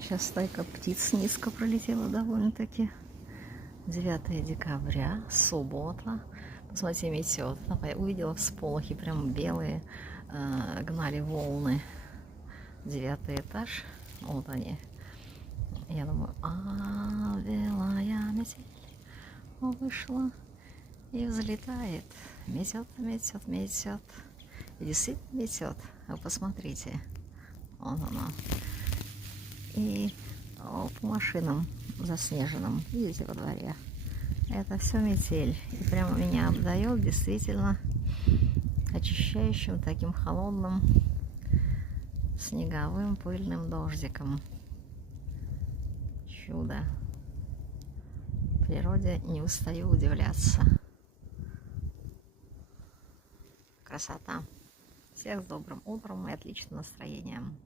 Сейчас стайка птиц низко пролетела довольно-таки. 9 декабря, суббота. Посмотрите, метет. Увидела всполохи, прям белые, гнали волны. 9 этаж. Вот они. Я думаю, белая метель вышла и взлетает. Метет, метет, метет. И действительно метет. Вы посмотрите. Вот оно. И по машинам заснеженным, видите, во дворе. Это все метель. И прямо меня обдает действительно очищающим таким холодным снеговым пыльным дождиком. Чудо. В природе не устаю удивляться. Красота. Всех с добрым утром и отличным настроением.